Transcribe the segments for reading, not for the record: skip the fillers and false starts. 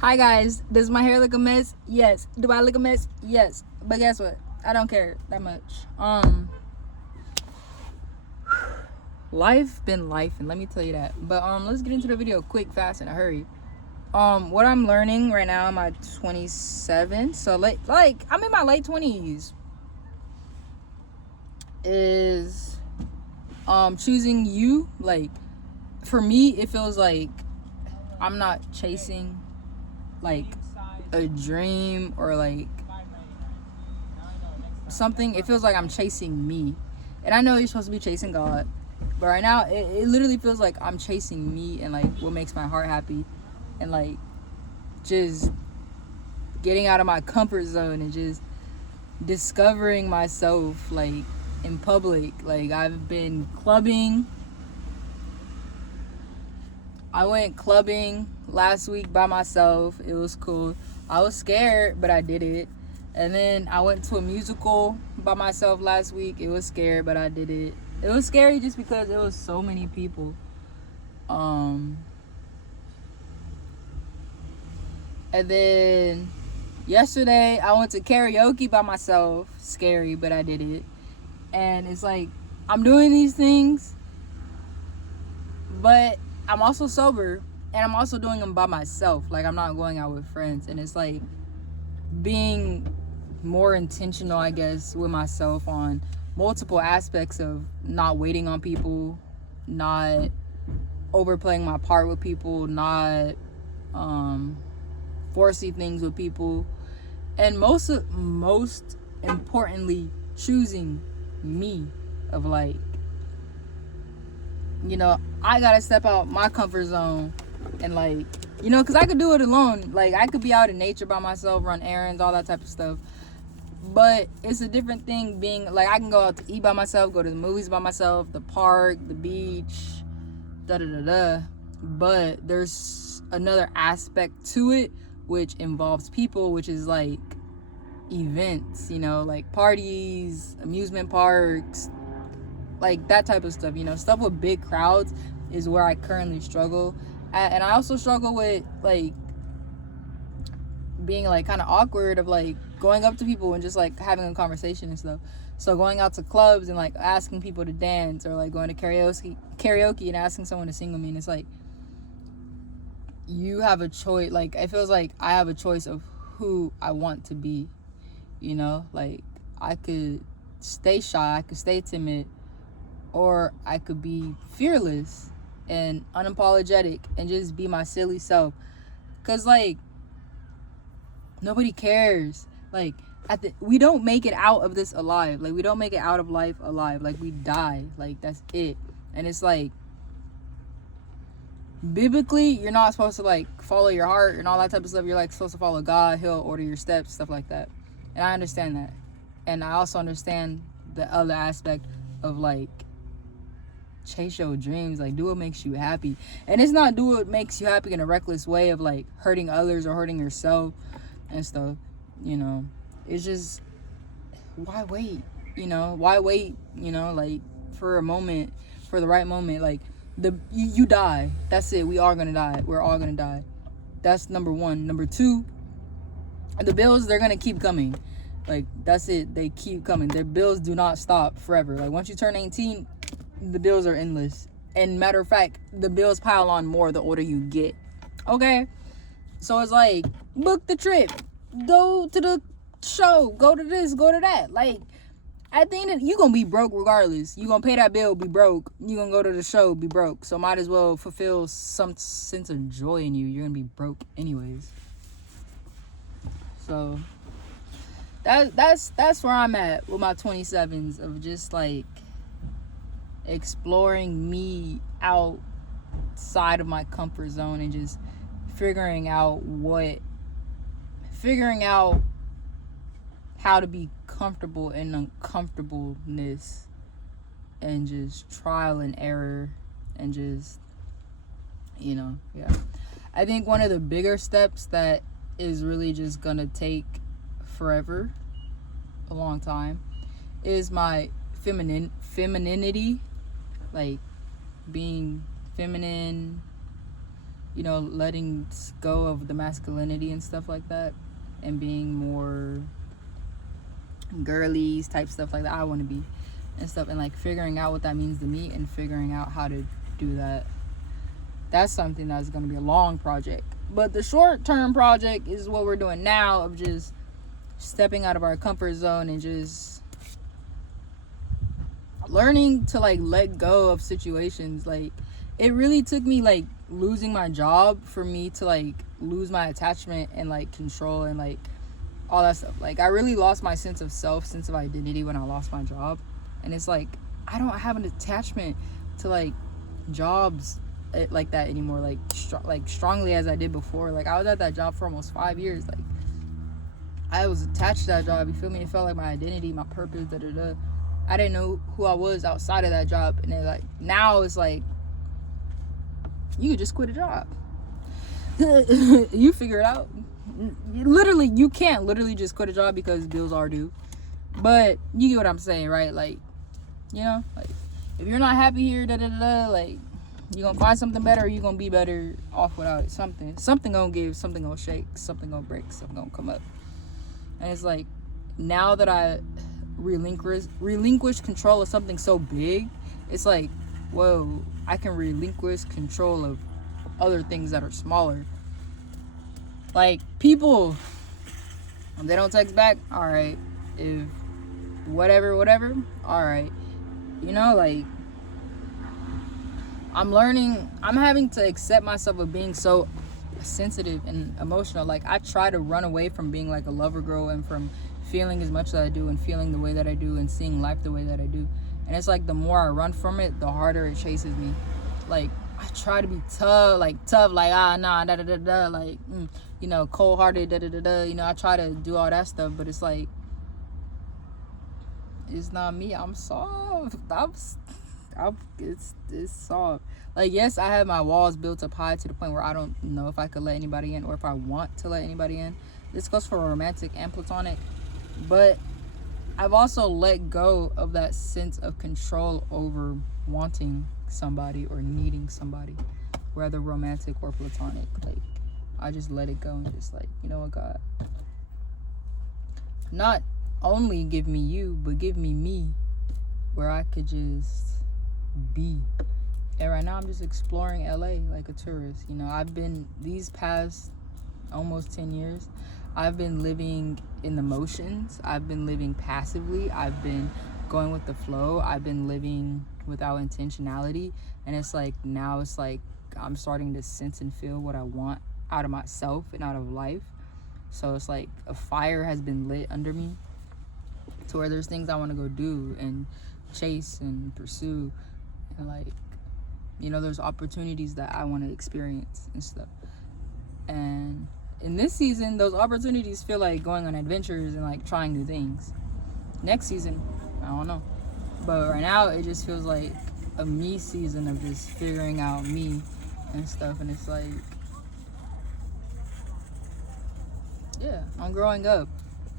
Hi guys, does my hair look a mess? Yes. Do I look a mess? Yes. But guess what? I don't care that much. Life been life, and let me tell you that. But let's get into the video quick, fast, in a hurry. What I'm learning right now, I'm at 27, so I'm in my late 20s, is choosing you. Like, for me, it feels like I'm not chasing like a dream or like something. It feels like I'm chasing me, and I know you're supposed to be chasing God, but right now it literally feels like I'm chasing me and like what makes my heart happy, and like just getting out of my comfort zone and just discovering myself like in public. Like, I've been clubbing. I went clubbing last week by myself. It was cool. I was scared, but I did it. And then I went to a musical by myself last week. It was scared, but I did it. It was scary just because there was so many people. And then yesterday I went to karaoke by myself. Scary, but I did it. And it's like, I'm doing these things, but I'm also sober, and I'm also doing them by myself. Like, I'm not going out with friends, and it's like being more intentional, I guess, with myself on multiple aspects of not waiting on people, not overplaying my part with people, not forcing things with people, and most importantly, choosing me. Of like, I gotta step out my comfort zone, and like, because I could do it alone. Like, I could be out in nature by myself, run errands, all that type of stuff. But it's a different thing being like, I can go out to eat by myself, go to the movies by myself, the park, the beach, da-da-da-da. But there's another aspect to it, which involves people, which is like events, like parties, amusement parks, like that type of stuff. Stuff with big crowds is where I currently struggle at. And I also struggle with like being like kind of awkward of like going up to people and just like having a conversation and stuff. So going out to clubs and like asking people to dance, or like going to karaoke and asking someone to sing with me, and it's like, you have a choice. Like, it feels like I have a choice of who I want to be. Like, I could stay shy, I could stay timid, or I could be fearless and unapologetic and just be my silly self. Cause like, nobody cares. Like, we don't make it out of this alive. Like, we don't make it out of life alive. Like, we die. Like, that's it. And it's like, biblically, you're not supposed to like follow your heart and all that type of stuff. You're like supposed to follow God. He'll order your steps, stuff like that. And I understand that. And I also understand the other aspect of like, chase your dreams. Like, do what makes you happy. And it's not do what makes you happy in a reckless way of like hurting others or hurting yourself and stuff. It's just, why wait? Why wait? Like, for a moment, for the right moment. Like, you die. That's it. We are gonna die. We're all gonna die. That's number one. Number two, the bills, they're gonna keep coming. Like, that's it. They keep coming. Their bills do not stop forever. Like, once you turn 18, the bills are endless. And matter of fact, the bills pile on more the older you get. Okay? So it's like, book the trip. Go to the show. Go to this. Go to that. Like, at the end of, you're gonna be broke regardless. You're gonna pay that bill, be broke. You're gonna go to the show, be broke. So might as well fulfill some sense of joy in you. You're gonna be broke anyways. So that's where I'm at with my 27s, of just like exploring me outside of my comfort zone, and just figuring out how to be comfortable in uncomfortableness, and just trial and error, and just, yeah. I think one of the bigger steps that is really just gonna take forever, a long time, is my femininity. Like, being feminine, you know, letting go of the masculinity and stuff like that, and being more girlies type stuff like that. I want to be and stuff, and like figuring out what that means to me and figuring out how to do that. That's something that's going to be a long project. But the short-term project is what we're doing now, of just stepping out of our comfort zone and just learning to like let go of situations. Like, it really took me like losing my job for me to like lose my attachment and like control and like all that stuff. Like, I really lost my sense of self, sense of identity when I lost my job. And it's like, I don't have an attachment to like jobs like that anymore, like strongly as I did before. Like, I was at that job for almost 5 years. Like, I was attached to that job, you feel me? It felt like my identity, my purpose, I didn't know who I was outside of that job. And then like now it's like, you could just quit a job. You figure it out. Literally, you can't literally just quit a job because bills are due. But you get what I'm saying, right? Like, you know, like, if you're not happy here, like, you're gonna find something better, or you're gonna be better off without it. Something gonna give, something gonna shake, something gonna break, something gonna come up. And it's like, now that I relinquish control of something so big, it's like, whoa, I can relinquish control of other things that are smaller. Like, people, if they don't text back, all right. If whatever, all right. You know, like, I'm having to accept myself of being so sensitive and emotional. Like, I try to run away from being like a lover girl and from feeling as much as I do and feeling the way that I do and seeing life the way that I do. And it's like, the more I run from it, the harder it chases me. Like, I try to be tough, like, nah, like, you know, cold-hearted, you know, I try to do all that stuff, but it's like, it's not me. I'm soft. It's soft. Like, yes, I have my walls built up high to the point where I don't know if I could let anybody in or if I want to let anybody in. This goes for romantic and platonic. But I've also let go of that sense of control over wanting somebody or needing somebody, whether romantic or platonic. Like, I just let it go and just like, you know what, God, not only give me you, but give me me, where I could just be. And right now I'm just exploring LA like a tourist. You know, I've been, these past almost 10 years, I've been living in the motions. I've been living passively. I've been going with the flow. I've been living without intentionality. And it's like, now it's like I'm starting to sense and feel what I want out of myself and out of life. So it's like a fire has been lit under me to where there's things I want to go do and chase and pursue. And like, you know, there's opportunities that I want to experience and stuff. And in this season, those opportunities feel like going on adventures and like trying new things. Next season, I don't know. But right now, it just feels like a me season of just figuring out me and stuff. And it's like, yeah, I'm growing up.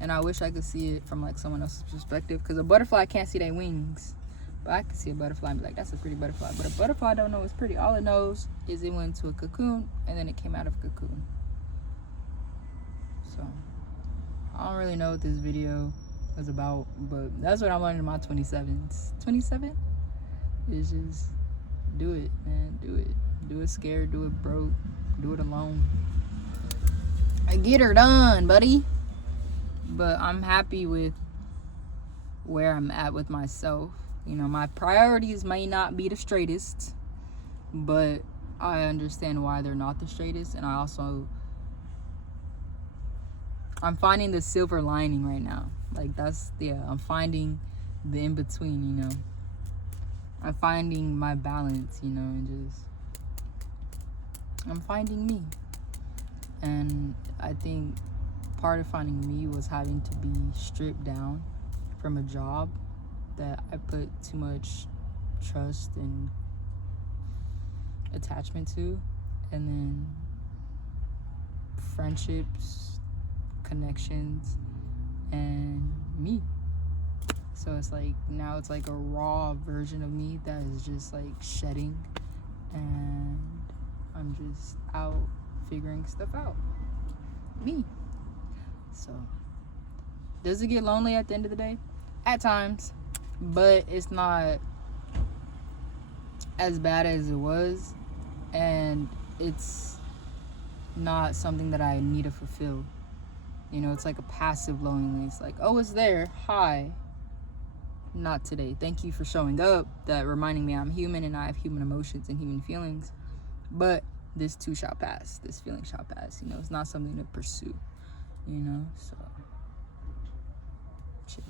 And I wish I could see it from like someone else's perspective. Because a butterfly can't see their wings. But I can see a butterfly and be like, that's a pretty butterfly. But a butterfly don't know it's pretty. All it knows is it went to a cocoon and then it came out of a cocoon. So, I don't really know what this video is about. But that's what I'm learning in my 27s. 27? It's just do it, man. Do it. Do it scared. Do it broke. Do it alone. And get her done, buddy. But I'm happy with where I'm at with myself. You know, my priorities may not be the straightest, but I understand why they're not the straightest. And I'm finding the silver lining right now. Like, I'm finding the in-between, you know. I'm finding my balance, you know, and I'm finding me. And I think part of finding me was having to be stripped down from a job that I put too much trust and attachment to, and then friendships, connections, and me. So it's like, now it's like a raw version of me that is just like shedding and I'm just out figuring stuff out. Me. So, does it get lonely at the end of the day? At times. But it's not as bad as it was. And it's not something that I need to fulfill. You know, it's like a passive loneliness. Like, oh, it's there. Hi. Not today. Thank you for showing up. That reminding me I'm human and I have human emotions and human feelings. But this too shall pass. This feeling shall pass. You know, it's not something to pursue. You know, so chill.